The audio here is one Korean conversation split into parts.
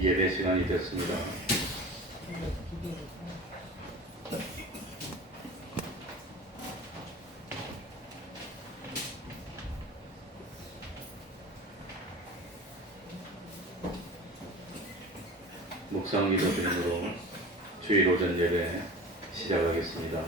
예배 시간이 됐습니다. 묵상 기도 드림으로 주일 오전 예배 시작하겠습니다.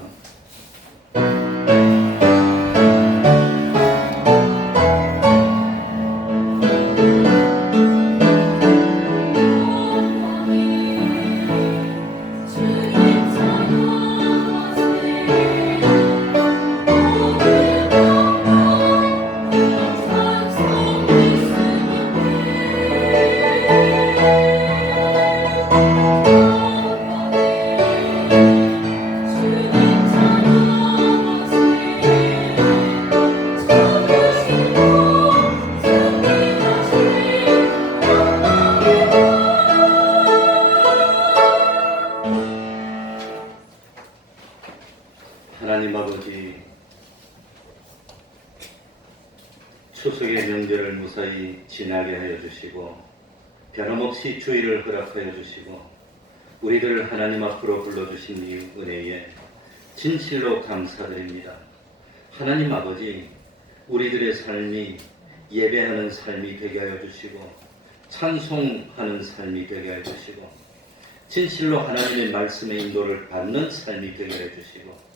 하나님 아버지, 추석의 명절을 무사히 지나게 하여 주시고 변함없이 주의를 허락하여 주시고 우리들을 하나님 앞으로 불러주신 이 은혜에 진실로 감사드립니다. 하나님 아버지, 우리들의 삶이 예배하는 삶이 되게 하여 주시고 찬송하는 삶이 되게 하여 주시고 진실로 하나님의 말씀의 인도를 받는 삶이 되게 하여 주시고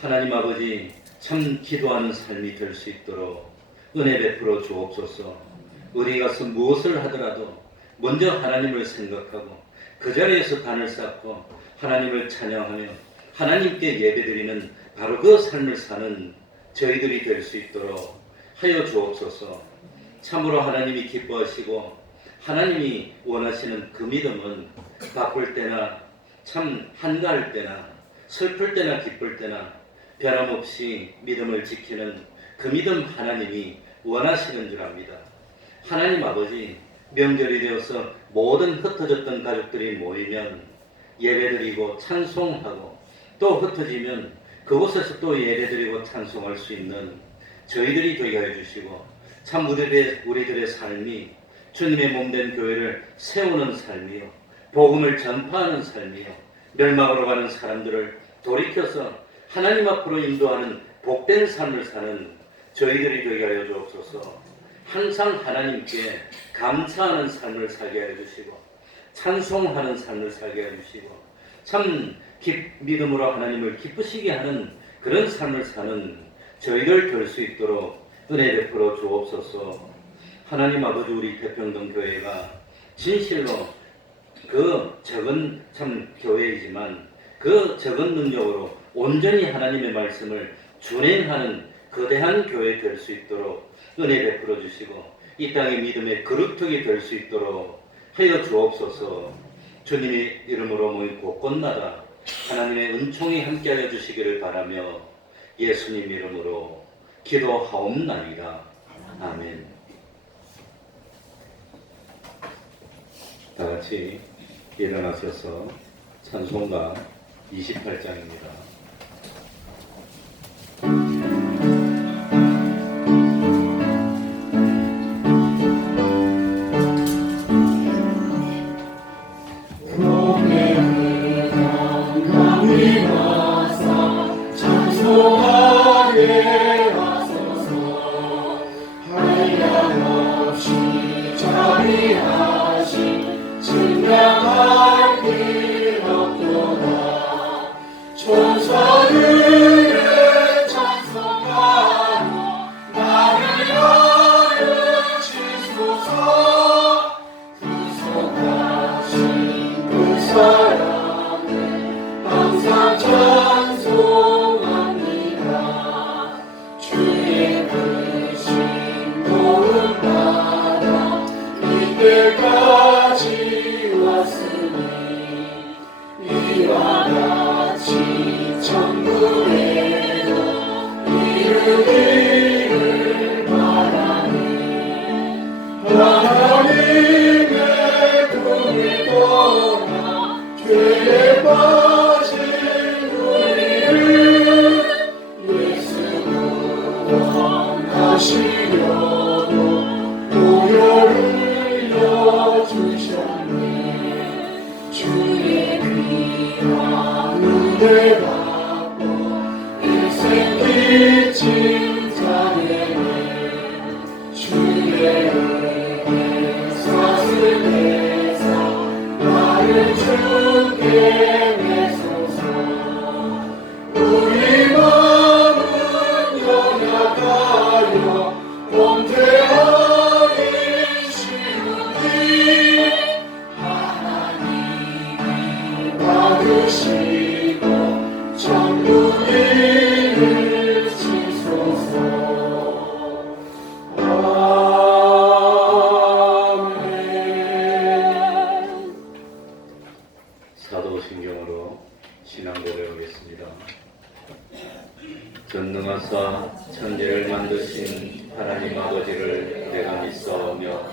하나님 아버지, 참 기도하는 삶이 될 수 있도록 은혜 베풀어 주옵소서. 어디 가서 무엇을 하더라도 먼저 하나님을 생각하고 그 자리에서 단을 쌓고 하나님을 찬양하며 하나님께 예배드리는 바로 그 삶을 사는 저희들이 될 수 있도록 하여 주옵소서. 참으로 하나님이 기뻐하시고 하나님이 원하시는 그 믿음은 바쁠 때나 참 한가할 때나 슬플 때나 기쁠 때나 변함없이 믿음을 지키는 그 믿음 하나님이 원하시는 줄 압니다. 하나님 아버지, 명절이 되어서 모든 흩어졌던 가족들이 모이면 예배드리고 찬송하고 또 흩어지면 그곳에서 또 예배드리고 찬송할 수 있는 저희들이 되게 해주시고 참 우리들의 삶이 주님의 몸된 교회를 세우는 삶이요, 복음을 전파하는 삶이요, 멸망으로 가는 사람들을 돌이켜서 하나님 앞으로 인도하는 복된 삶을 사는 저희들이 되게 하여 주옵소서. 항상 하나님께 감사하는 삶을 살게 하여 주시고 찬송하는 삶을 살게 하여 주시고 참 믿음으로 하나님을 기쁘시게 하는 그런 삶을 사는 저희들 될 수 있도록 은혜 베풀어 주옵소서. 하나님 아버지, 우리 태평동 교회가 진실로 그 적은 참 교회이지만 그 적은 능력으로 온전히 하나님의 말씀을 준행하는 거대한 교회 될 수 있도록 은혜 베풀어 주시고 이 땅의 믿음의 그루터기 될 수 있도록 하여 주옵소서. 주님의 이름으로 모인 곳곳마다 하나님의 은총이 함께하여 주시기를 바라며 예수님 이름으로 기도하옵나이다. 아멘. 다 같이 일어나셔서 찬송가 28장입니다. 죄에 빠진 우리를 예수 구원하시려고 보혈을 흘려 주셨네. 전능하사 천지를 만드신 하나님 아버지를 내가 믿사오며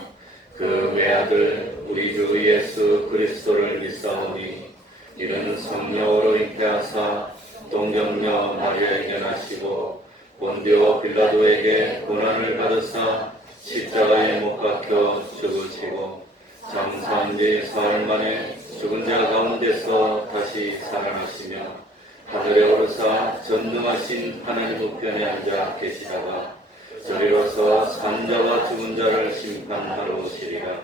그 외아들 우리 주 예수 그리스도를 믿사오니 이는 성령으로 잉태하사 동정녀 마리아에게 나시고 본디오 빌라도에게 고난을 받으사 십자가에 못 박혀 죽으시고 장사한 지 사흘 만에 죽은 자 가운데서 다시 살아나시며 하늘에 오르사 전능하신 하나님 우편에 앉아 계시다가 저리로서 산자와 죽은 자를 심판하러 오시리라.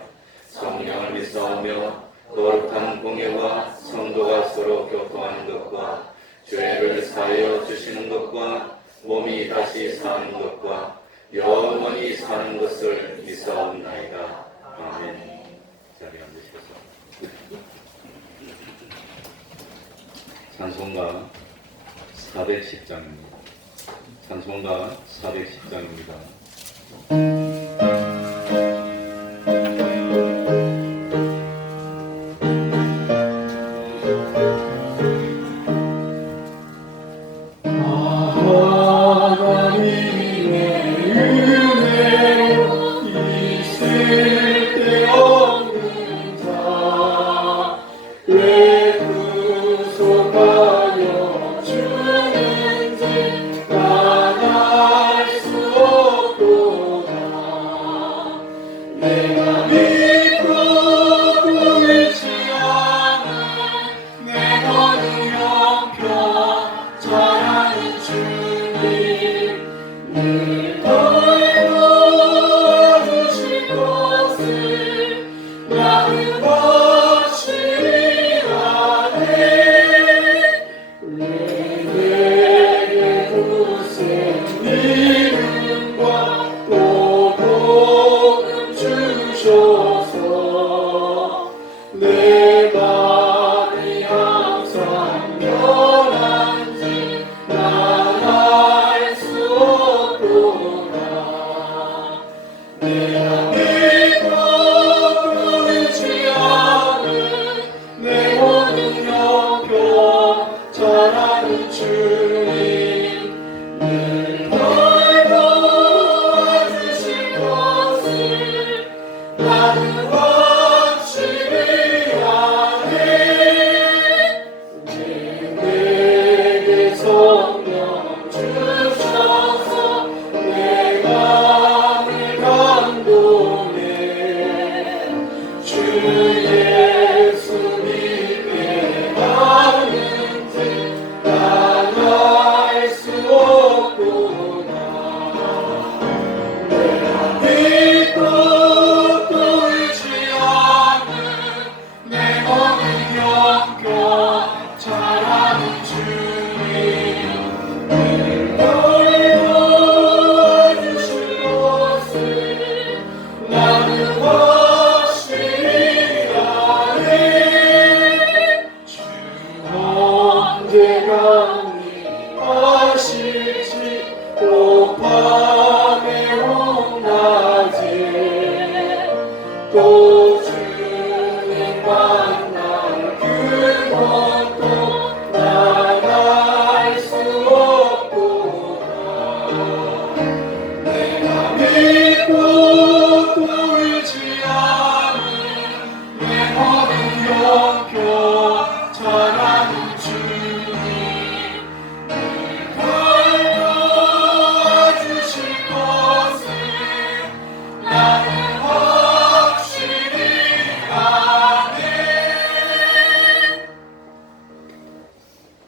성령을 믿사오며 거룩한 공예와 성도가 서로 교통하는 것과 죄를 사하여 주시는 것과 몸이 다시 사는 것과 영원히 사는 것을 믿사옵나이다. 아멘. 자리에 앉으셔서 찬송가 410장입니다. 찬송가 410장입니다.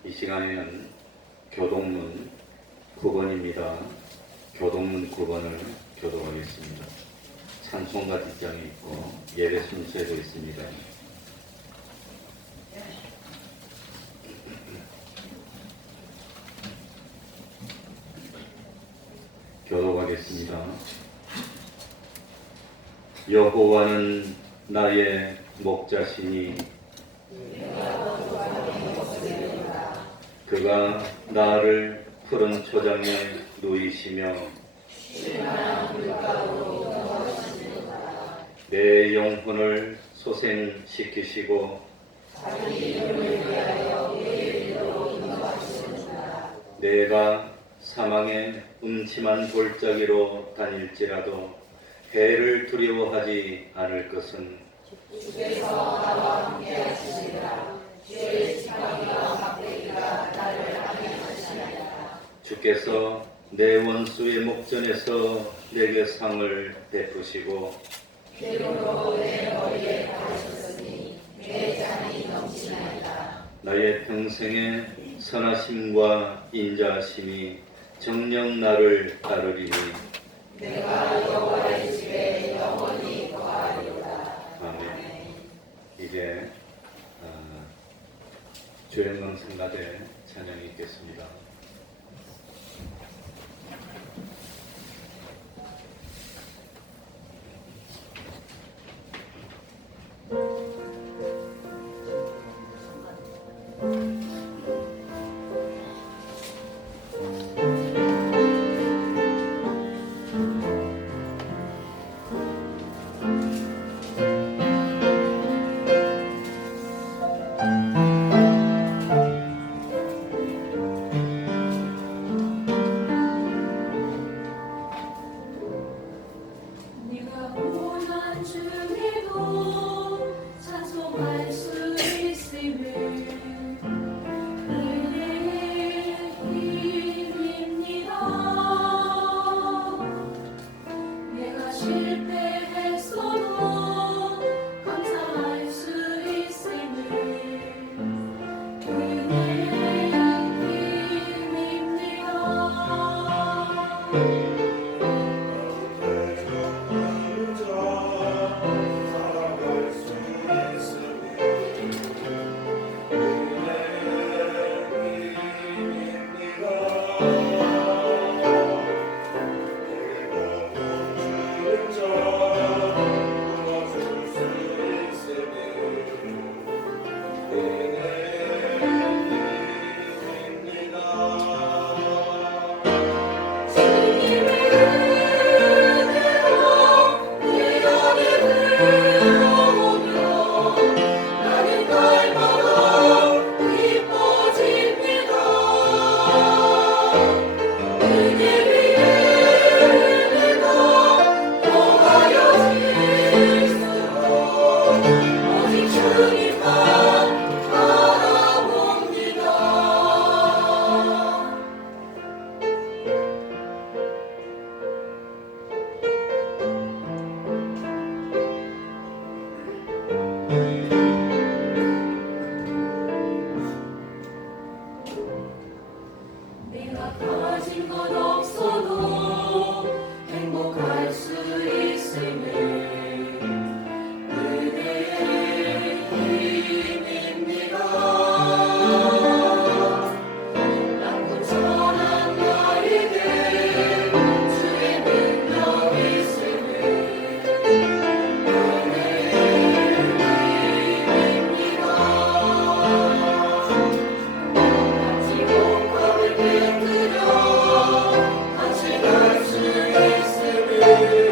이 시간에는 교동문 9번입니다. 교동문 9번을 교독하겠습니다. 찬송가 뒷장에 있고 예배 순서에도 있습니다. 교독하겠습니다. 여호와는 나의 목자시니 그가 나를 푸른 초장에 누이시며 내 영혼을 소생시키시고 내가 사망의 음침한 골짜기로 다닐지라도 해를 두려워하지 않을 것은 주께서 나와 함께 하시리라. 주의 지팡이와 막대기가 나를 안위하시리라. 주께서 내 원수의 목전에서 내게 상을 베푸시고 기름으로 내 머리에 바르셨으니 내 잔이 넘치나이다. 나의 평생의 선하심과 인자하심이 정녕 나를 따르리니 내가 여호와의 집에 영원히 거하리로다. 아멘. 이제 주영광 성가대 찬양이 있겠습니다. 네가 고난 중에도 찬송할 수 있음을 은혜의 힘입니다. 내가 실패했어도 감사할 수 있음을 은혜의 힘입니다. 내가 가진 것 없어도 행복할 수 있음을 은혜의 힘입니다. 낙고처럼 나에게 주의 능력 있음을 은혜의 힘입니다. 같이 갈 수 있음을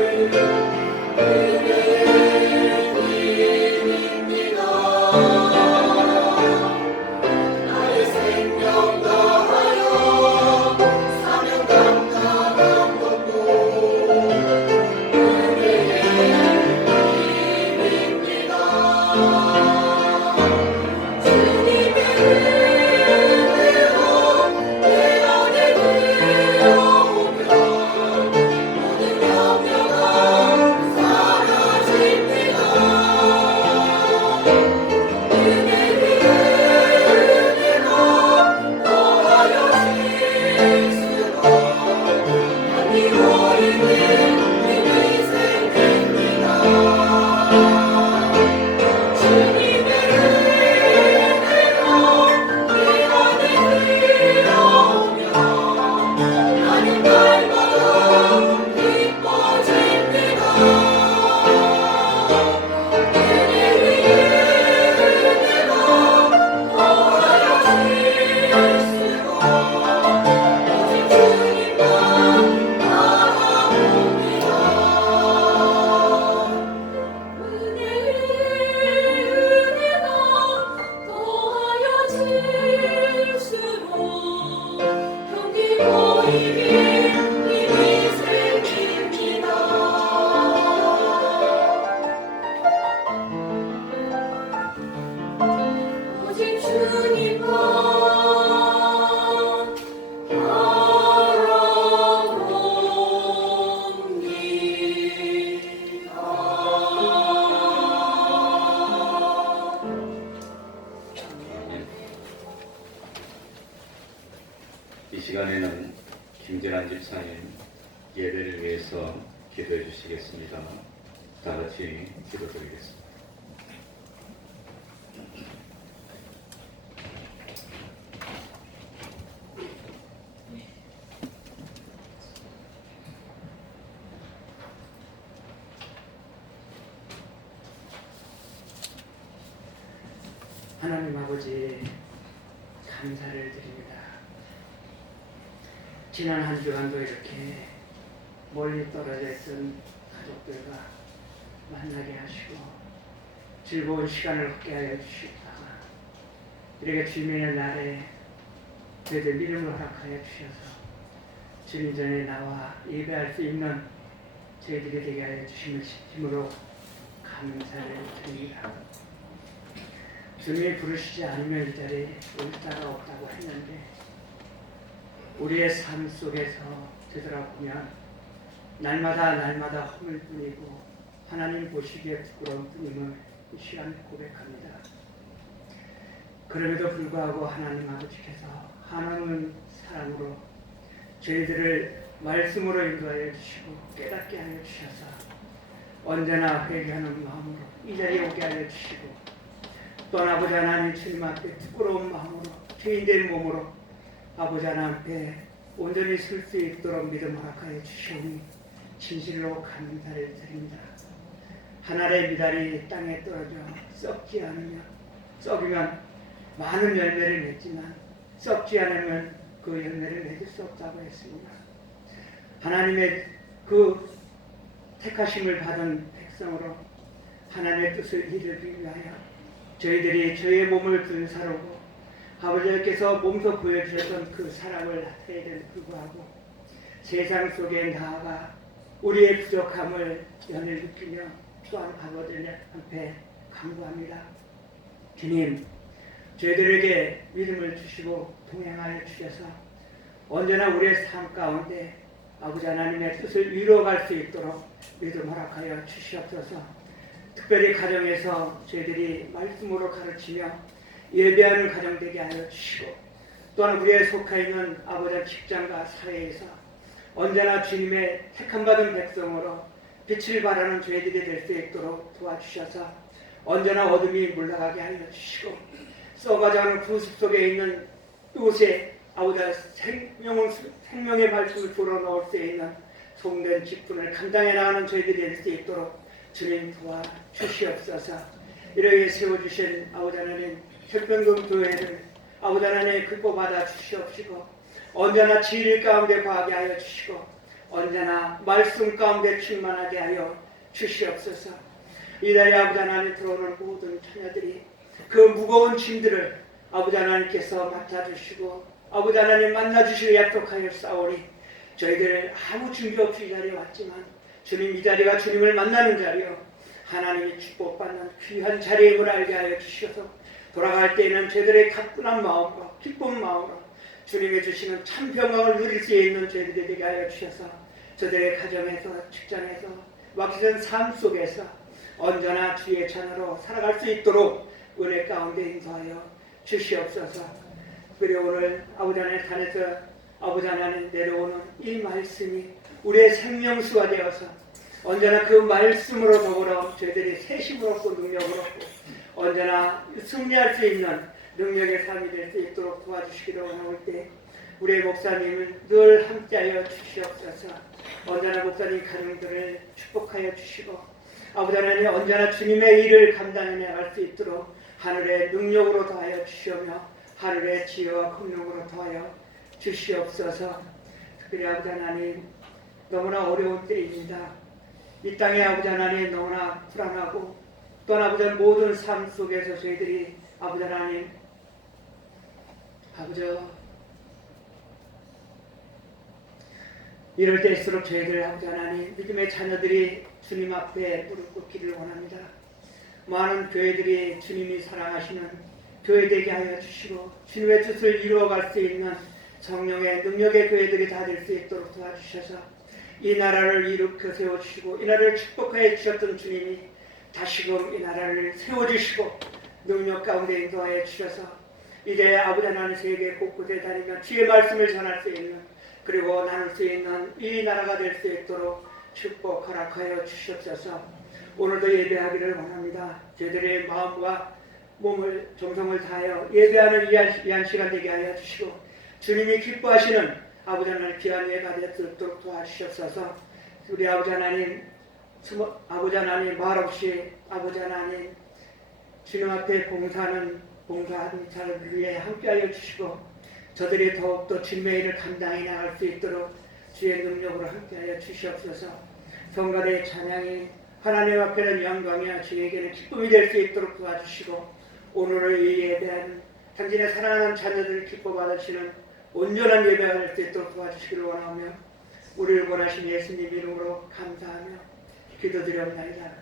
힘이 생깁니다. 오직 주님만 이 시간에는 김재란 집사님 예배를 위해서 기도해 주시겠습니다. 다 같이 기도드리겠습니다. 하나님 아버지 감사를 드립니다. 지난 한 주간도 이렇게 멀리 떨어져 있던 가족들과 만나게 하시고 즐거운 시간을 갖게 하여 주시다가 이렇게 주님의 날에 저희들 믿음을 허락하여 주셔서 주님 전에 나와 예배할 수 있는 저희들이 되게 하여 주심을 진심으로 감사를 드립니다. 주님이 부르시지 않으면 이 자리에 올 자가 없다고 했는데 우리의 삶 속에서 되돌아보면 날마다 허물 뿐이고 하나님 보시기에 부끄러운 뿐임을 이 시간 고백합니다. 그럼에도 불구하고 하나님 아버지께서 한없는 사랑으로 저희들을 말씀으로 인도하여 주시고 깨닫게 하여 주셔서 언제나 회개하는 마음으로 이 자리에 오게 하여 주시고 또 아버지 하나님 주님 앞에 부끄러운 마음으로 죄인된 몸으로 아버지 하나님 앞에 온전히 설 수 있도록 믿음 허락하여 주시오니 진실로 감사를 드립니다. 하늘의 미달이 땅에 떨어져 썩지 않으며 썩으면 많은 열매를 맺지만 썩지 않으면 그 열매를 맺을 수 없다고 했습니다. 하나님의 그 택하심을 받은 백성으로 하나님의 뜻을 이루기 위하여 저희들이 저희의 몸을 분사하고 아버지께서 몸소 보여주셨던 그 사랑을 나타내야 됨에 불구하고 세상 속에 나아가 우리의 부족함을 연을 느끼며 또한 아버지 앞에 간구합니다. 주님, 저희들에게 믿음을 주시고 동행하여 주셔서 언제나 우리의 삶 가운데 아버지 하나님의 뜻을 이루어갈 수 있도록 믿음 허락하여 주시옵소서. 특별히 가정에서 저희들이 말씀으로 가르치며 예배하는 가정 되게 하여 주시고 또한 우리의 속해 있는 아버지 직장과 사회에서 언제나 주님의 택함받은 백성으로 빛을 발하는 저희들이 될 수 있도록 도와주셔서 언제나 어둠이 물러가게 하여 주시고 썩어가는 구습 속에 있는 이곳에 아버지 생명의 말씀을 불어넣을 수 있는 성된 직분을 감당해 나가는 저희들이 될 수 있도록 주님 도와주시옵소서. 이렇게 세워주신 아버지 하나님 특별금 교회를 아버지 하나님 극복받아 주시옵시고 언제나 진리 가운데 거하게 하여 주시고 언제나 말씀 가운데 충만하게 하여 주시옵소서. 이달에 아버지 하나님 들어오는 모든 자녀들이 그 무거운 짐들을 아버지 하나님께서 맡아주시고 아버지 하나님 만나주시고 약속하여 싸우리 저희들 아무 준비 없이 이 자리에 왔지만 주님 이 자리가 주님을 만나는 자리요 하나님이 축복받는 귀한 자리임을 알게 하여 주셔서 돌아갈 때에는 저희들의 가뿐한 마음과 기쁜 마음으로 주님이 주시는 참 평강을 누릴 수 있는 저희들이 되게 하여 주셔서 저들의 가정에서 직장에서 막히는 삶 속에서 언제나 주의 자녀로 살아갈 수 있도록 은혜 가운데 인도하여 주시옵소서. 그리고 오늘 아버지 하나님 산에서 아버지 하나님 내려오는 이 말씀이 우리의 생명수가 되어서 언제나 그 말씀으로 더불어 저희들이 세심을 얻고 능력을 얻고 언제나 승리할 수 있는 능력의 삶이 될 수 있도록 도와주시기를 원할 때 우리의 목사님은 늘 함께하여 주시옵소서. 언제나 목사님 가정들을 축복하여 주시고 아버지 하나님 언제나 주님의 일을 감당해 나갈 수 있도록 하늘의 능력으로 더하여 주시오며 하늘의 지혜와 긍휼으로 더하여 주시옵소서. 특별히 아버지 하나님 너무나 어려운 때입니다. 이 땅에 아버지 하나님 너무나 불안하고 또 아버지 모든 삶 속에서 저희들이 아버지 하나님 이럴 때일수록 저희들 아버지 하나님 믿음의 자녀들이 주님 앞에 무릎 꿇기를 원합니다. 많은 교회들이 주님이 사랑하시는 교회 되게 하여 주시고 주님의 뜻을 이루어갈 수 있는 성령의 능력의 교회들이 다 될 수 있도록 도와주셔서 이 나라를 일으켜 세워주시고 이 나라를 축복하여 주셨던 주님이 다시금 이 나라를 세워주시고 능력 가운데 인도하여 주셔서 이제 아버지 하나님 세계 곳곳에 다니며 주의 말씀을 전할 수 있는 그리고 나눌 수 있는 이 나라가 될 수 있도록 축복 허락하여 주시옵소서. 오늘도 예배하기를 원합니다. 저희들의 마음과 몸을 정성을 다하여 예배하는 귀한 시간 되게 하여 주시고 주님이 기뻐하시는 아버지 하나님 귀한 예배가 될 수 있도록 도와주시옵소서. 우리 아버지 하나님 말없이 아버지 하나님 주님 앞에 봉사하는 자를 위해 함께하여 주시고 저들이 더욱더 주님의 일을 감당해 나갈 수 있도록 주의 능력으로 함께하여 주시옵소서. 성가대의 찬양이 하나님 앞에는 영광이야 주에게는 기쁨이 될 수 있도록 도와주시고 오늘의 이 예배는 당신의 사랑하는 자녀들을 기뻐 받으시는 온전한 예배가 될 수 있도록 도와주시기를 원하며 우리를 원하신 예수님 이름으로 감사하며 기도드리옵나이다.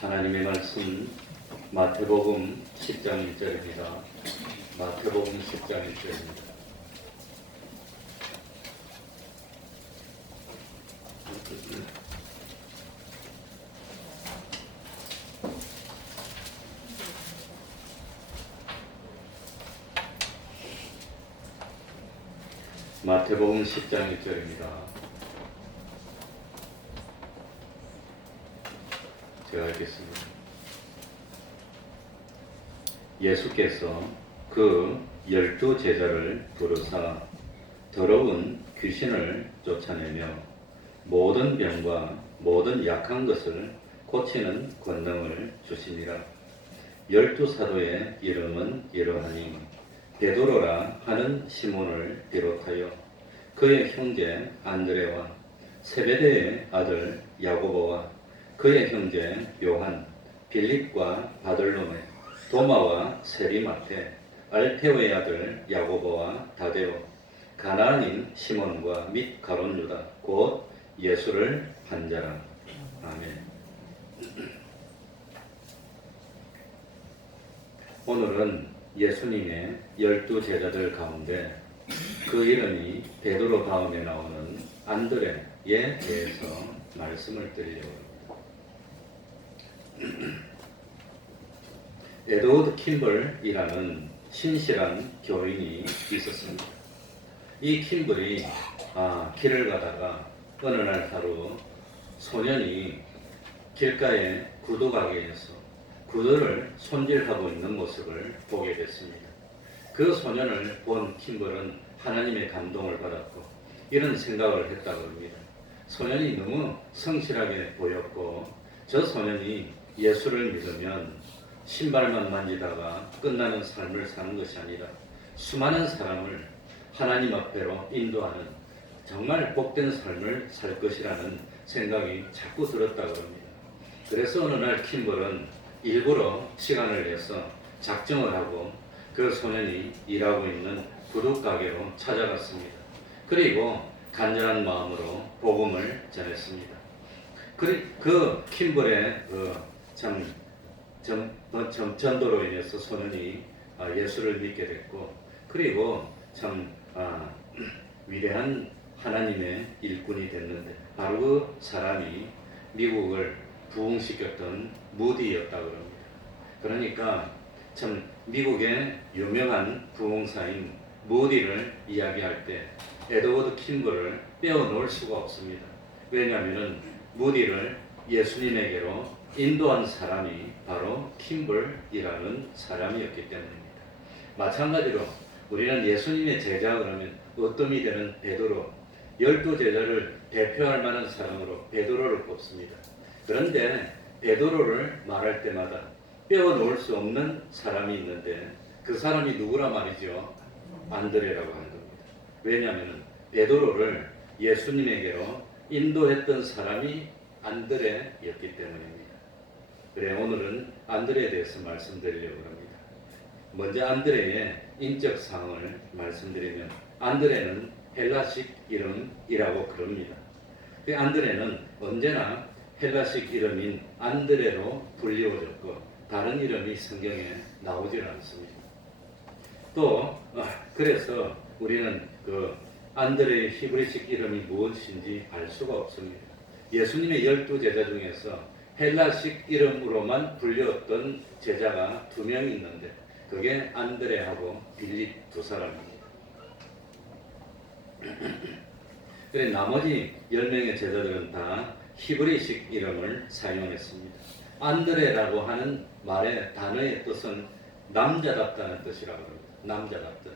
하나님의 말씀 마태복음 10장 1절입니다. 마태복음 10장 1절입니다. 마태복음 10장 1절입니다. 제가 읽겠습니다. 예수께서 그 12 제자를 부르사 더러운 귀신을 쫓아내며 모든 병과 모든 약한 것을 고치는 권능을 주시니라. 12 사도의 이름은 이러하니 베드로라 하는 시몬을 비롯하여 그의 형제 안드레와 세베대의 아들 야고보와 그의 형제 요한, 빌립과 바들로메, 도마와 세리마테, 알페오의 아들 야고보와 다데오, 가나안인 시몬과 및 가룟 유다, 곧 예수를 한 자라. 아멘. 오늘은 예수님의 12 제자들 가운데 그 이름이 베드로 다음에 나오는 안드레에 대해서 말씀을 드리려고 합니다. 에드워드 킴벌이라는 신실한 교인이 있었습니다. 이 킴벌이 길을 가다가 어느 날 하루 소년이 길가에 구두 가게에서 구두를 손질하고 있는 모습을 보게 됐습니다. 그 소년을 본 킴벌은 하나님의 감동을 받았고 이런 생각을 했다고 합니다. 소년이 너무 성실하게 보였고 저 소년이 예수를 믿으면 신발만 만지다가 끝나는 삶을 사는 것이 아니라 수많은 사람을 하나님 앞에로 인도하는 정말 복된 삶을 살 것이라는 생각이 자꾸 들었다고 합니다. 그래서 어느 날 킴벌은 일부러 시간을 내서 작정을 하고 그 소년이 일하고 있는 구두 가게로 찾아갔습니다. 그리고 간절한 마음으로 복음을 전했습니다. 그 킴벌의 전도로 인해서 소년이 예수를 믿게 됐고 그리고 참 위대한 하나님의 일꾼이 됐는데 바로 그 사람이 미국을 부흥시켰던 무디였다고 합니다. 그러니까 참 미국의 유명한 부흥사인 무디를 이야기할 때 에드워드 킴블을 빼어놓을 수가 없습니다. 왜냐하면 무디를 예수님에게로 인도한 사람이 바로 킴블이라는 사람이었기 때문입니다. 마찬가지로 우리는 예수님의 제자 그러면 어떤 이들은 베드로, 12제자를 대표할 만한 사람으로 베드로를 꼽습니다. 그런데 베드로를 말할 때마다 빼어놓을 수 없는 사람이 있는데 그 사람이 누구라 말이죠? 안드레라고 하는 겁니다. 왜냐하면 베드로를 예수님에게로 인도했던 사람이 안드레였기 때문입니다. 그래 오늘은 안드레에 대해서 말씀드리려고 합니다. 먼저 안드레의 인적 상황을 말씀드리면 안드레는 헬라식 이름이라고 그럽니다. 그 안드레는 언제나 헬라식 이름인 안드레로 불리워졌고 다른 이름이 성경에 나오질 않습니다. 또 그래서 우리는 그 안드레의 히브리식 이름이 무엇인지 알 수가 없습니다. 예수님의 12제자 중에서 헬라식 이름으로만 불렸던 제자가 2명이 있는데 그게 안드레하고 빌립 2사람입니다. 그래 나머지 10명의 제자들은 다 히브리식 이름을 사용했습니다. 안드레라고 하는 말의 단어의 뜻은 남자답다는 뜻이라고 합니다. 남자답다.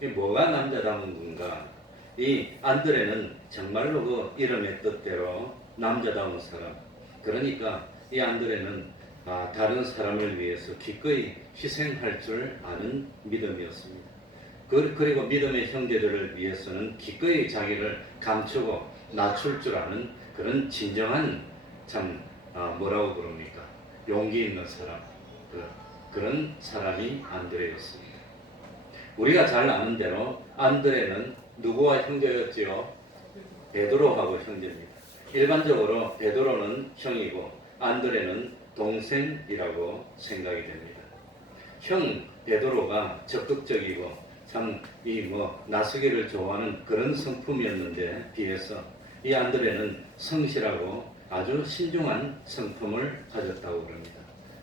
이 뭐가 남자다운 건가? 이 안드레는 정말로 그 이름의 뜻대로 남자다운 사람. 그러니까 이 안드레는 다른 사람을 위해서 기꺼이 희생할 줄 아는 믿음이었습니다. 그리고 믿음의 형제들을 위해서는 기꺼이 자기를 감추고 낮출 줄 아는 그런 진정한 참 뭐라고 그럽니까? 용기 있는 사람. 그런 사람이 안드레였습니다. 우리가 잘 아는 대로 안드레는 누구와 형제였지요? 베드로하고 형제입니다. 일반적으로 베드로는 형이고 안드레는 동생이라고 생각이 됩니다. 형 베드로가 적극적이고 참 나서기를 좋아하는 그런 성품이었는데 비해서 이 안드레는 성실하고 아주 신중한 성품을 가졌다고 그럽니다.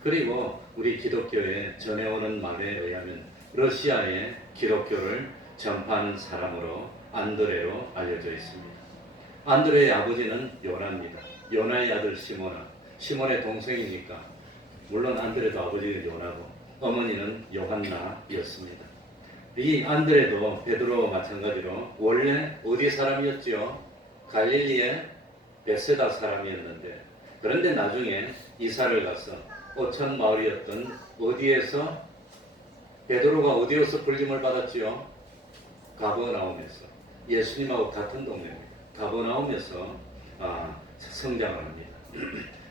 그리고 우리 기독교에 전해오는 말에 의하면 러시아의 기독교를 전파하는 사람으로 안드레로 알려져 있습니다. 안드레의 아버지는 요나입니다. 요나의 아들 시몬아, 시몬의 동생이니까 물론 안드레도 아버지는 요나고 어머니는 요한나였습니다. 이 안드레도 베드로와 마찬가지로 원래 어디 사람이었지요? 갈릴리의 베세다 사람이었는데 그런데 나중에 이사를 가서 오천 마을이었던 어디에서 베드로가 어디에서 불림을 받았지요? 가버나움에서. 예수님하고 같은 동네입니다. 가버나움에서 성장을 합니다.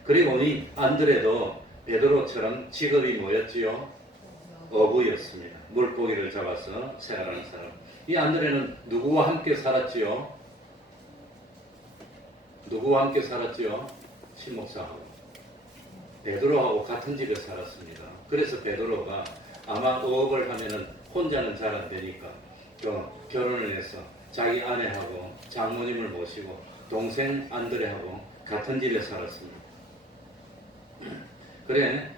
그리고 이 안드레도 베드로처럼 직업이 뭐였지요? 어부였습니다. 물고기를 잡아서 생활하는 사람. 이 안드레는 누구와 함께 살았지요? 누구와 함께 살았지요? 신목사하고 베드로하고 같은 집에 살았습니다. 그래서 베드로가 아마 어업을 하면은 혼자는 잘 안 되니까 결혼을 해서 자기 아내하고 장모님을 모시고 동생 안드레하고 같은 집에 살았습니다. 그래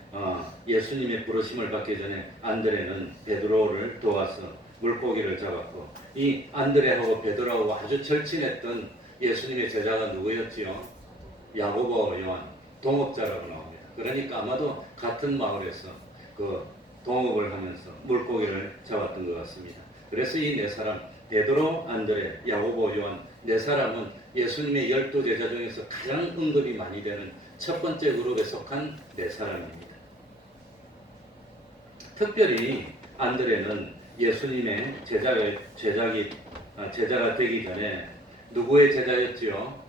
예수님의 부르심을 받기 전에 안드레는 베드로를 도와서 물고기를 잡았고 이 안드레하고 베드로하고 아주 절친했던 예수님의 제자가 누구였지요? 야고보, 요한, 동업자라고 나옵니다. 그러니까 아마도 같은 마을에서 그 동업을 하면서 물고기를 잡았던 것 같습니다. 그래서 이 네 사람 베드로, 안드레, 야고보, 요한 네 사람은 예수님의 12제자 중에서 가장 언급이 많이 되는 첫 번째 그룹에 속한 네 사람입니다. 특별히 안드레는 예수님의 제자가 되기 전에 누구의 제자였지요?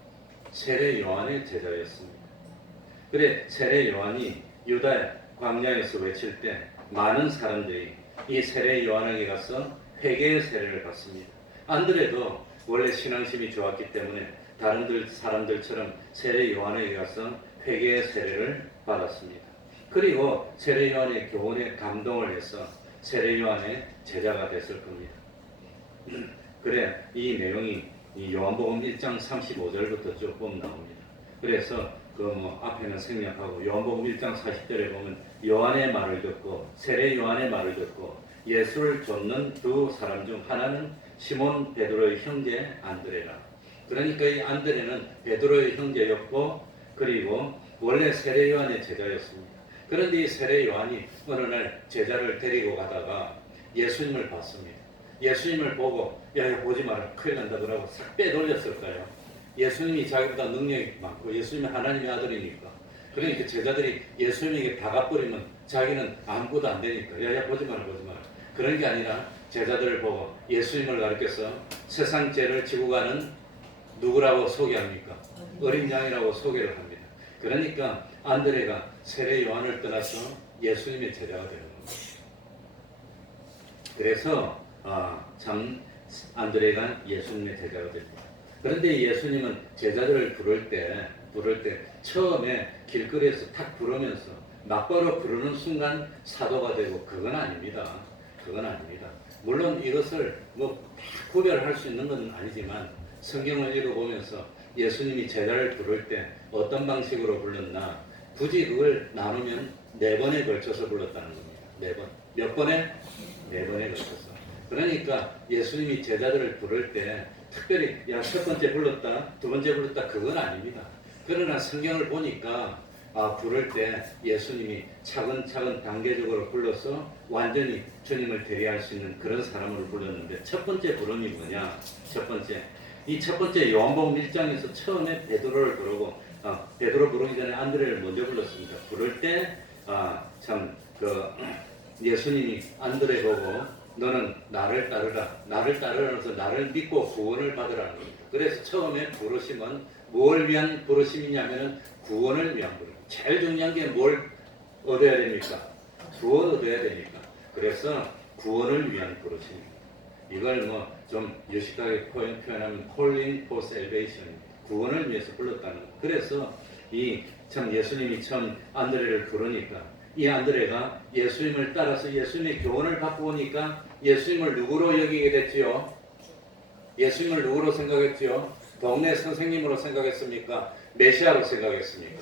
세례 요한의 제자였습니다. 그래 세례 요한이 유다 광야에서 외칠 때 많은 사람들이 이 세례 요한에게 가서 회개의 세례를 받습니다. 안드레도 원래 신앙심이 좋았기 때문에 다른 사람들처럼 세례 요한에게 가서 회개의 세례를 받았습니다. 그리고 세례 요한의 교훈에 감동을 해서 세례 요한의 제자가 됐을 겁니다. 그래 이 내용이 이 요한복음 1장 35절부터 쭉 보면 나옵니다. 그래서 앞에는 생략하고 요한복음 1장 40절에 보면 요한의 말을 듣고 세례 요한의 말을 듣고 예수를 좇는 두 사람 중 하나는 시몬 베드로의 형제 안드레라. 그러니까 이 안드레는 베드로의 형제였고 그리고 원래 세례 요한의 제자였습니다. 그런데 이 세례 요한이 어느 날 제자를 데리고 가다가 예수님을 봤습니다. 예수님을 보고 야 보지 마라 큰일 난다 그러고 싹 빼돌렸을까요? 예수님이 자기보다 능력이 많고 예수님이 하나님의 아들이니까. 그러니까 제자들이 예수님에게 다가버리면 자기는 아무것도 안 되니까 야야 보지 마라 보지 마라. 그런 게 아니라 제자들을 보고 예수님을 가르쳐서 세상 죄를 지고 가는 누구라고 소개합니까? 어린 양이라고 소개를 합니다. 그러니까 안드레가 세례 요한을 떠나서 예수님의 제자가 되는 겁니다. 그래서 참 안드레가 예수님의 제자가 됩니다. 그런데 예수님은 제자들을 부를 때 처음에 길거리에서 탁 부르면서 막바로 부르는 순간 사도가 되고 그건 아닙니다. 그건 아닙니다. 물론 이것을 구별할 수 있는 건 아니지만 성경을 읽어보면서 예수님이 제자를 부를 때 어떤 방식으로 불렀나 굳이 그걸 나누면 4번에 걸쳐서 불렀다는 겁니다. 4번. 몇 번에? 4번에 걸쳐서. 그러니까 예수님이 제자들을 부를 때 특별히 첫 번째 불렀다, 두 번째 불렀다 그건 아닙니다. 그러나 성경을 보니까 부를 때 예수님이 차근차근 단계적으로 불러서 완전히 주님을 대리할 수 있는 그런 사람을 불렀는데 첫 번째 부름이 뭐냐? 첫 번째 요한복음 1장에서 처음에 베드로를 부르고 베드로 부르기 전에 안드레를 먼저 불렀습니다. 부를 때 예수님이 안드레 보고 너는 나를 따르라. 나를 따르라면서 나를 믿고 구원을 받으라는 겁니다. 그래서 처음에 부르심은 뭘 위한 부르심이냐면은 구원을 위한 부르심. 제일 중요한 게 뭘 얻어야 됩니까? 구원 얻어야 되니까. 그래서 구원을 위한 부르심입니다. 이걸 좀 유식하게 표현하면 calling for salvation. 구원을 위해서 불렀다는 거. 그래서 예수님이 처음 안드레를 부르니까 이 안드레가 예수님을 따라서 예수님의 교훈을 받고 오니까 예수님을 누구로 여기게 됐지요? 예수님을 누구로 생각했지요? 동네 선생님으로 생각했습니까? 메시아로 생각했습니까?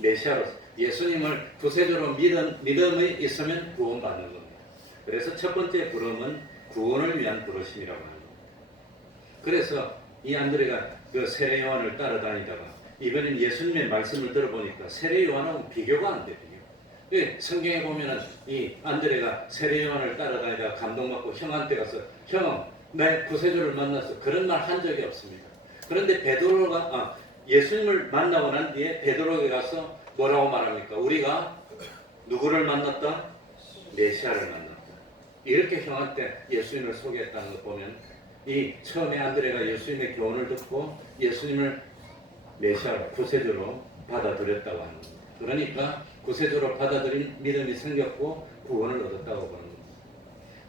메시아로. 예수님을 구세주로 믿음이 있으면 구원받는 겁니다. 그래서 첫 번째 부름은 구원을 위한 부르심이라고 합니다. 그래서 이 안드레가 그 세례 요한을 따라다니다가 이번엔 예수님의 말씀을 들어보니까 세례 요한하고 비교가 안 돼. 성경에 보면은 이 안드레가 세례 요한을 따라다니다가 감동받고 형한테 가서 형, 내 구세주를 만나서 그런 말 한 적이 없습니다. 그런데 베드로가 예수님을 만나고 난 뒤에 베드로에게 가서 뭐라고 말합니까? 우리가 누구를 만났다? 메시아를 만났다. 이렇게 형한테 예수님을 소개했다는 걸 보면 이 처음에 안드레가 예수님의 교훈을 듣고 예수님을 메시아로 구세주로 받아들였다고 하는 겁니다. 그러니까 구세주로 받아들인 믿음이 생겼고 구원을 얻었다고 보는 겁니다.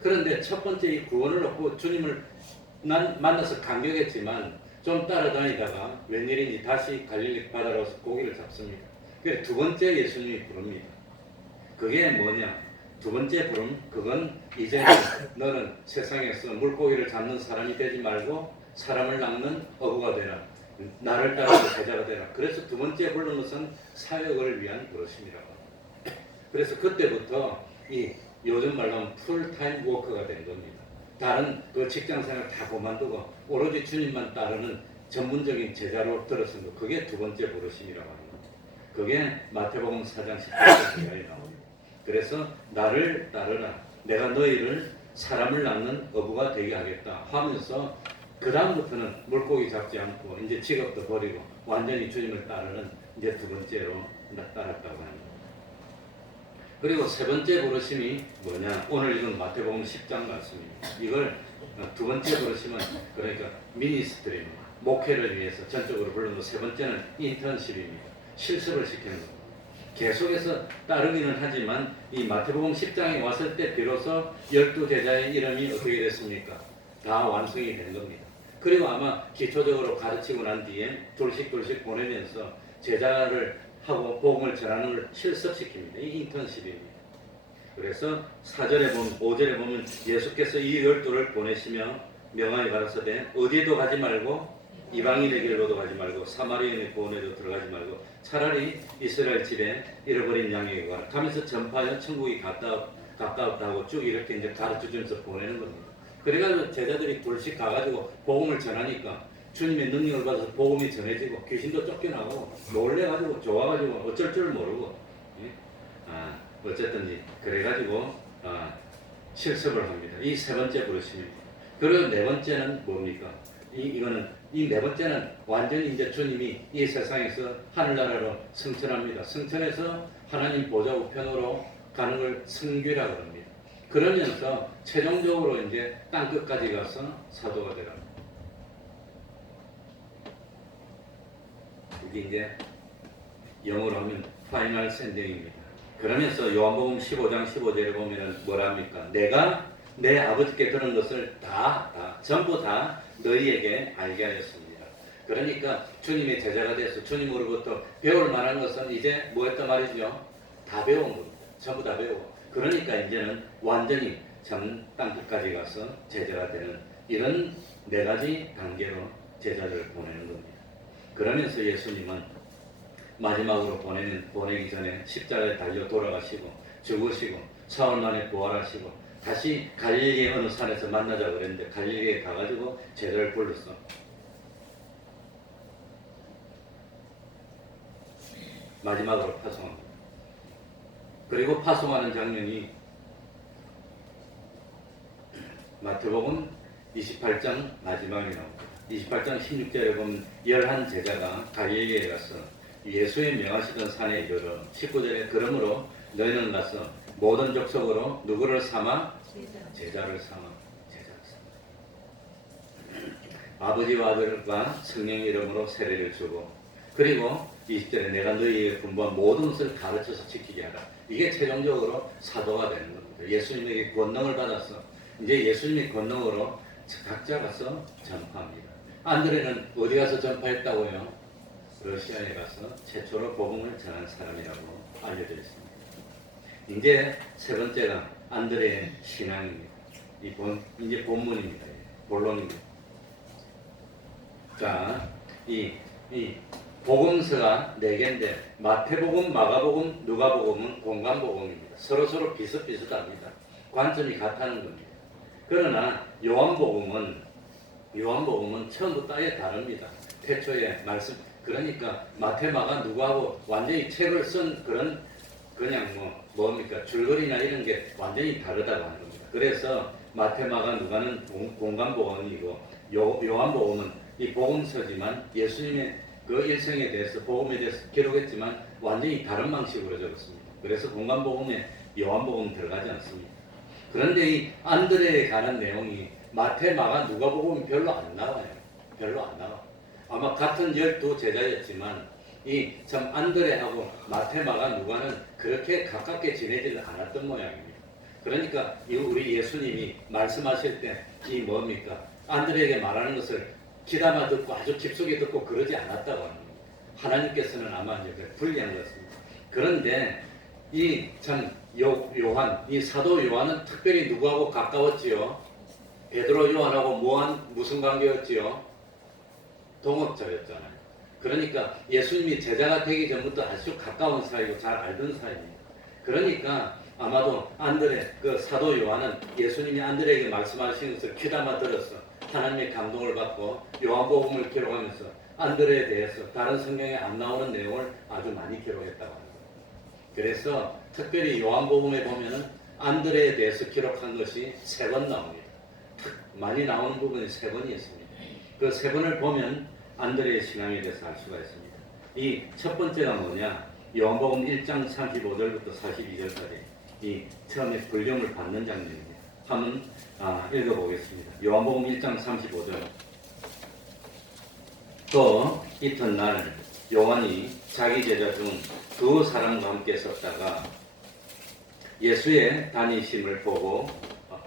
그런데 첫 번째 이 구원을 얻고 주님을 만나서 감격했지만 좀 따라다니다가 웬일인지 다시 갈릴리 바다로 와서 고기를 잡습니다. 그래서 두 번째 예수님이 부릅니다. 그게 뭐냐? 두 번째 부름, 그건 이제는 너는 세상에서 물고기를 잡는 사람이 되지 말고 사람을 낚는 어부가 되라. 나를 따라서 제자가 되라. 그래서 두 번째 부르는 것은 사역을 위한 부르심이라고 합니다. 그래서 그때부터 이 요즘 말로 하면 풀타임 워커가 된 겁니다. 다른 그 직장생활 다 그만두고 오로지 주님만 따르는 전문적인 제자로 들었은 것. 그게 두 번째 부르심이라고 합니다. 그게 마태복음 4장 18절에 나옵니다. 그래서 나를 따르라. 내가 너희를 사람을 낚는 어부가 되게 하겠다 하면서 그 다음부터는 물고기 잡지 않고 이제 직업도 버리고 완전히 주님을 따르는 이제 두 번째로 따랐다고 합니다. 그리고 세 번째 부르심이 뭐냐? 오늘 읽은 마태복음 10장 말씀입니다. 이걸 두 번째 부르심은 그러니까 미니스트리입니다. 목회를 위해서 전적으로 부르는 세 번째는 인턴십입니다. 실습을 시키는 겁니다. 계속해서 따르기는 하지만 이 마태복음 10장에 왔을 때 비로소 12제자의 이름이 어떻게 됐습니까? 다 완성이 된 겁니다. 그리고 아마 기초적으로 가르치고 난 뒤에 둘씩 보내면서 제자를 하고 복음을 전하는 걸 실습시킵니다. 이 인턴십입니다. 그래서 4절에 보면 5절에 보면 예수께서 이 12를 보내시며 명하여 가라사대 어디에도 가지 말고 이방인의 길로도 가지 말고 사마리아인의 보원에도 들어가지 말고 차라리 이스라엘 집에 잃어버린 양에게 가라. 가면서 전파하여 천국이 가까웠다고 쭉 이렇게 이제 가르쳐주면서 보내는 겁니다. 그래가지고 제자들이 둘씩 가가지고 복음을 전하니까 주님의 능력을 받아서 복음이 전해지고 귀신도 쫓겨나고 놀래가지고 좋아가지고 어쩔 줄 모르고 예? 어쨌든지 그래가지고 실습을 합니다. 이 세 번째 부르심입니다. 그리고 네 번째는 뭡니까? 이 네 번째는 완전히 이제 주님이 이 세상에서 하늘나라로 승천합니다. 승천해서 하나님 보좌 우편으로 가는 걸 승귀라고 합니다. 그러면서 최종적으로 이제 땅 끝까지 가서 사도가 되라. 이게 이제 영어로 하면 파이널 샌딩입니다. 그러면서 요한복음 15장 15절에 보면은 뭐랍니까? 내가 내 아버지께 들은 것을 전부 다 너희에게 알게 하였습니다. 그러니까 주님의 제자가 돼서 주님으로부터 배울 만한 것은 이제 뭐였단 말이죠? 다 배운 겁니다. 전부 다 배우고. 그러니까 이제는 완전히 전 땅끝까지 가서 제자가 되는 이런 네 가지 단계로 제자들을 보내는 겁니다. 그러면서 예수님은 마지막으로 보내기 전에 십자가에 달려 돌아가시고 죽으시고 사흘 만에 부활하시고 다시 갈릴리의 어느 산에서 만나자고 그랬는데 갈릴리에 가가지고 제자를 불렀어. 마지막으로 파송합니다. 그리고 파송하는 장면이 마태복음 28장 마지막에 나옵니다. 28장 16절에 보면 11 제자가 갈릴리에 가서 예수의 명하시던 산에 이르러 19절에 그러므로 너희는 가서 모든 족속으로 누구를 삼아? 제자를 삼아. 아버지와 아들과 성령의 이름으로 세례를 주고 그리고 20절에 내가 너희에게 분부한 모든 것을 가르쳐서 지키게 하라. 이게 최종적으로 사도가 되는 겁니다. 예수님에게 권능을 받아서 이제 예수님의 권능으로 각자 가서 전파합니다. 안드레는 어디 가서 전파했다고요? 러시아에 가서 최초로 복음을 전한 사람이라고 알려져 있습니다. 이제 세 번째가 안드레의 신앙입니다. 이제 본문입니다. 본론입니다. 자, 이 복음서가 4개인데 마태복음, 마가복음, 누가복음은 공간복음입니다. 서로 비슷비슷합니다. 관점이 같다는 겁니다. 그러나 요한복음은 처음부터 아예 다릅니다. 태초에 말씀 그러니까 마태, 마가, 누가하고 완전히 책을 쓴 그냥 뭡니까 줄거리나 이런 게 완전히 다르다고 하는 겁니다. 그래서 마태, 마가, 누가는 공간복음이고 요한복음은 이 복음서지만 예수님의 그 일생에 대해서 복음에 대해서 기록했지만 완전히 다른 방식으로 적었습니다. 그래서 공간복음에 요한복음 들어가지 않습니다. 그런데 이 안드레에 관한 내용이 마태, 마가, 누가복음이 별로 안 나와요. 별로 안 나와. 아마 같은 12 제자였지만 이 참 안드레하고 마태, 마가, 누가는 그렇게 가깝게 지내지는 않았던 모양입니다. 그러니까 우리 예수님이 말씀하실 때 이 뭡니까? 안드레에게 말하는 것을 귀담아 듣고 아주 깊숙이 듣고 그러지 않았다고 하는 겁니다. 하나님께서는 아마 이제 불리한 것 같습니다. 그런데 이 참 요한, 이 사도 요한은 특별히 누구하고 가까웠지요? 베드로 요한하고 무슨 관계였지요? 동업자였잖아요. 그러니까 예수님이 제자가 되기 전부터 아주 가까운 사이고 잘 알던 사이입니다. 그러니까 아마도 안드레, 그 사도 요한은 예수님이 안드레에게 말씀하신 것을 귀담아 들었어. 하나님의 감동을 받고 요한복음을 기록하면서 안드레에 대해서 다른 성경에 안 나오는 내용을 아주 많이 기록했다고 합니다. 그래서 특별히 요한복음에 보면은 안드레에 대해서 기록한 것이 3번 나옵니다. 많이 나오는 부분이 3번이 있습니다. 그 3번을 보면 안드레의 신앙에 대해서 알 수가 있습니다. 이 첫 번째가 뭐냐? 요한복음 1장 35절부터 42절까지 이 처음에 불령을 받는 장면입니다. 한번 읽어보겠습니다. 요한복음 1장 35절. 또 이튿날 요한이 자기 제자 중 2 사람과 함께 섰다가 예수의 다니심을 보고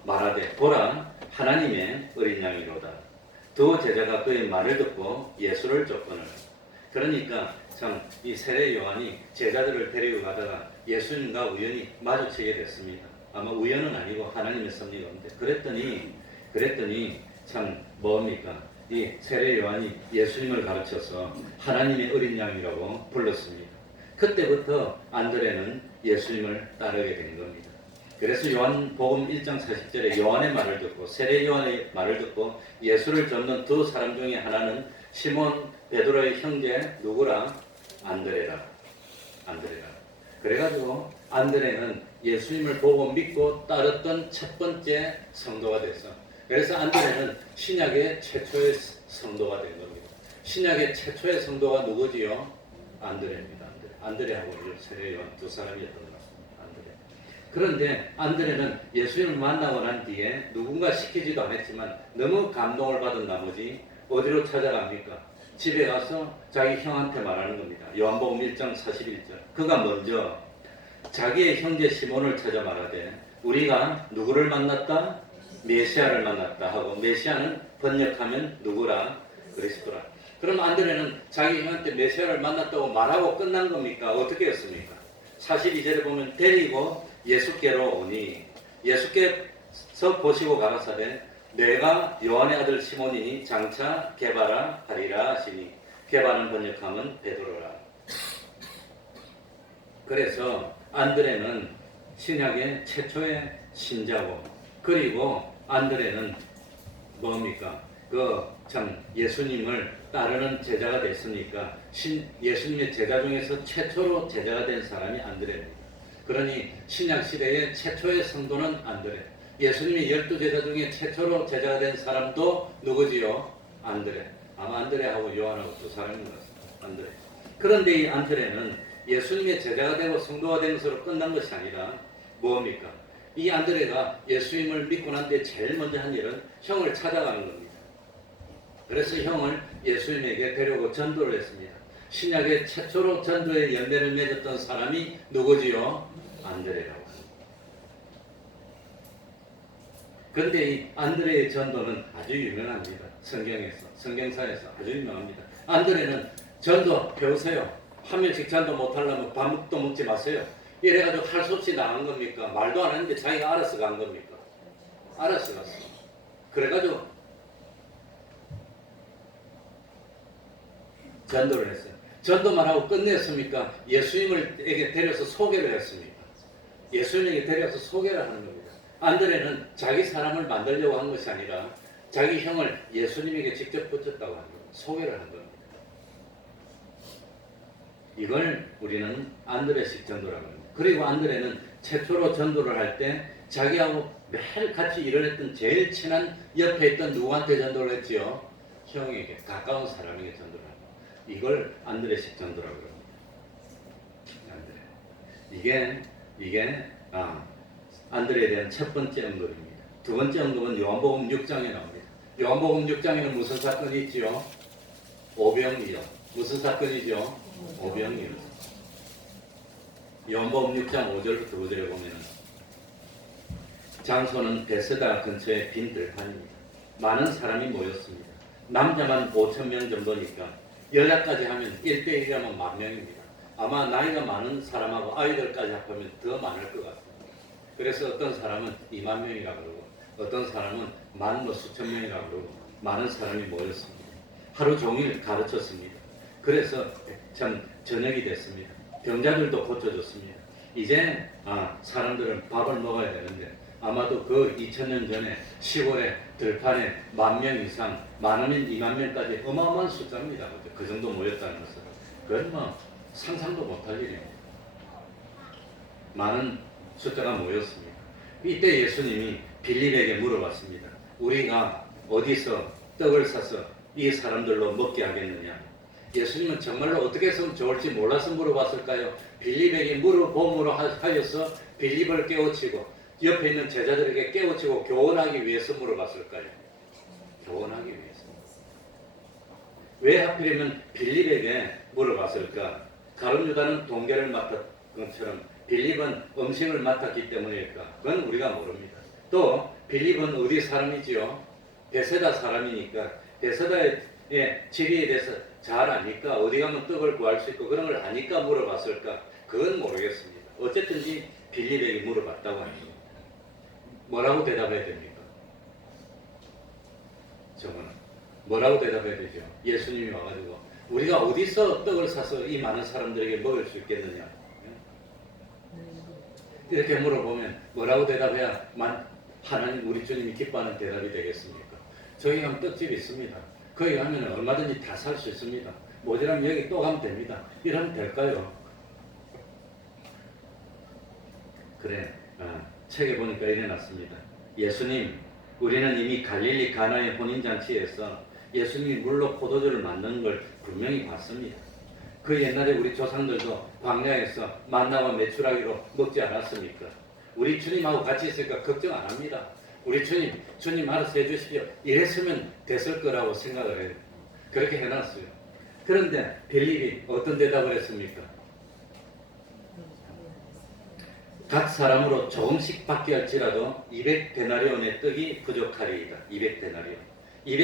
말하되 보라 하나님의 어린 양이로다. 2 제자가 그의 말을 듣고 예수를 쫓거늘. 그러니까 참 이 세례 요한이 제자들을 데리고 가다가 예수님과 우연히 마주치게 됐습니다. 아마 우연은 아니고 하나님의 섭리가 있는데 그랬더니 참 뭡니까? 이 세례 요한이 예수님을 가르쳐서 하나님의 어린 양이라고 불렀습니다. 그때부터 안드레는 예수님을 따르게 된 겁니다. 그래서 요한복음 1장 40절에 요한의 말을 듣고 세례 요한의 말을 듣고 예수를 쫓는 두 사람 중에 하나는 시몬 베드로의 형제 누구라? 안드레라. 그래가지고 안드레는 예수님을 보고 믿고 따랐던 첫 번째 성도가 됐어. 그래서 안드레는 신약의 최초의 성도가 된 겁니다. 신약의 최초의 성도가 누구지요? 안드레입니다. 안드레하고 세례 요한 두 사람이었던 것 같습니다. 안드레. 그런데 안드레는 예수님을 만나고 난 뒤에 누군가 시키지도 않았지만 너무 감동을 받은 나머지 어디로 찾아갑니까? 집에 가서 자기 형한테 말하는 겁니다. 요한복음 1장 41절. 그가 먼저 자기의 형제 시몬을 찾아 말하되 우리가 누구를 만났다? 메시아를 만났다 하고, 메시아는 번역하면 누구라? 그리스도라. 그럼 안드레는 자기 형한테 메시아를 만났다고 말하고 끝난 겁니까? 어떻게 했습니까? 42절에 보면 데리고 예수께로 오니 예수께서 보시고 가라사대 내가 요한의 아들 시몬이니 장차 게바라 하리라 하시니, 게바는 번역하면 베드로라. 그래서 안드레는 신약의 최초의 신자고, 그리고 안드레는 뭡니까? 참 예수님을 따르는 제자가 됐으니까 예수님의 제자 중에서 최초로 제자가 된 사람이 안드레입니다. 그러니 신약 시대의 최초의 성도는 안드레. 예수님의 12제자 중에 최초로 제자가 된 사람도 누구지요? 안드레. 아마 안드레하고 요한하고 두 사람인 것 같습니다. 안드레. 그런데 이 안드레는 예수님의 제자가 되고 성도가 된 것으로 끝난 것이 아니라 뭡니까? 이 안드레가 예수님을 믿고 난 뒤에 제일 먼저 한 일은 형을 찾아가는 겁니다. 그래서 형을 예수님에게 데려오고 전도를 했습니다. 신약의 최초로 전도의 열매를 맺었던 사람이 누구지요? 안드레라고 합니다. 그런데 이 안드레의 전도는 아주 유명합니다. 성경사에서 아주 유명합니다. 안드레는 전도 배우세요. 한 명씩 전도 못하려면 밥도 먹지 마세요. 이래가지고 할 수 없이 나간 겁니까? 말도 안 했는데 자기가 알아서 간 겁니까? 알아서 갔어. 그래가지고 전도를 했어요. 전도만 하고 끝냈습니까? 예수님에게 데려서 소개를 했습니까? 예수님에게 데려서 소개를 하는 겁니다. 안드레는 자기 사람을 만들려고 한 것이 아니라 자기 형을 예수님에게 직접 붙였다고 하는 겁니다. 소개를 한 겁니다. 이걸 우리는 안드레식 전도라고 합니다. 그리고 안드레는 최초로 전도를 할 때 자기하고 매일 같이 일을 했던 제일 친한 옆에 있던 누구한테 전도를 했지요? 형에게, 가까운 사람에게 전도를 합니다. 이걸 안드레식 전도라고 합니다. 안드레. 이게 안드레에 대한 첫 번째 언급입니다. 두 번째 언급은 요한복음 6장에 나옵니다. 요한복음 6장에는 무슨 사건이 있지요? 오병이요. 무슨 사건이죠? 오병이요. 요한복음 6장 5절부터 5절에 보면 장소는 베세다 근처의 빈 들판입니다. 많은 사람이 모였습니다. 남자만 5,000명 정도니까 여자까지 하면 1:1이라면 10,000명입니다. 아마 나이가 많은 사람하고 아이들까지 합하면 더 많을 것 같습니다. 그래서 어떤 사람은 20,000명이라고 그러고 어떤 사람은 수천 명이라고 그러고 많은 사람이 모였습니다. 하루 종일 가르쳤습니다. 그래서 참 저녁이 됐습니다. 병자들도 고쳐졌습니다. 이제 사람들은 밥을 먹어야 되는데 아마도 그 2000년 전에 시골에 들판에 10,000명 이상, 많으면 20,000명까지 어마어마한 숫자입니다. 그 정도 모였다는 것은 그건 상상도 못할 일입니다. 많은 숫자가 모였습니다. 이때 예수님이 빌립에게 물어봤습니다. 우리가 어디서 떡을 사서 이 사람들로 먹게 하겠느냐? 예수님은 정말로 어떻게 했으면 좋을지 몰라서 물어봤을까요? 빌립에게 물어봄으로 하여서 빌립을 깨우치고 옆에 있는 제자들에게 깨우치고 교훈하기 위해서 물어봤을까요? 교훈하기 위해서. 왜 하필이면 빌립에게 물어봤을까? 가룟 유다는 동계를 맡았던 것처럼 빌립은 음식을 맡았기 때문일까? 그건 우리가 모릅니다. 또 빌립은 어디 사람이지요? 베세다 사람이니까 베세다의 지리에 대해서 잘 아니까 어디 가면 떡을 구할 수 있고 그런 걸 아니까 물어봤을까? 그건 모르겠습니다. 어쨌든지 빌립에게 물어봤다고 합니다. 뭐라고 대답해야 됩니까? 저거는 뭐라고 대답해야 되죠? 예수님이 와가지고 우리가 어디서 떡을 사서 이 많은 사람들에게 먹을 수 있겠느냐? 이렇게 물어보면 뭐라고 대답해야 하나님 우리 주님이 기뻐하는 대답이 되겠습니까? 저희 가면 떡집이 있습니다. 거기 가면 얼마든지 다 살 수 있습니다. 모자라면 여기 또 가면 됩니다. 이러면 될까요? 그래, 책에 보니까 이래 놨습니다. 예수님, 우리는 이미 갈릴리 가나의 혼인잔치에서 예수님이 물로 포도주를 만드는 걸 분명히 봤습니다. 그 옛날에 우리 조상들도 광야에서 만나와 메추라기로 먹지 않았습니까? 우리 주님하고 같이 있으니까 걱정 안 합니다. 우리 주님 알아서 해주십시오. 이랬으면 됐을 거라고 생각을 해요. 그렇게 해놨어요. 그런데 빌립이 어떤 대답을 했습니까? 각 사람으로 조금씩 받게 할지라도 200데나리온의 떡이 부족하리이다. 200데나리온.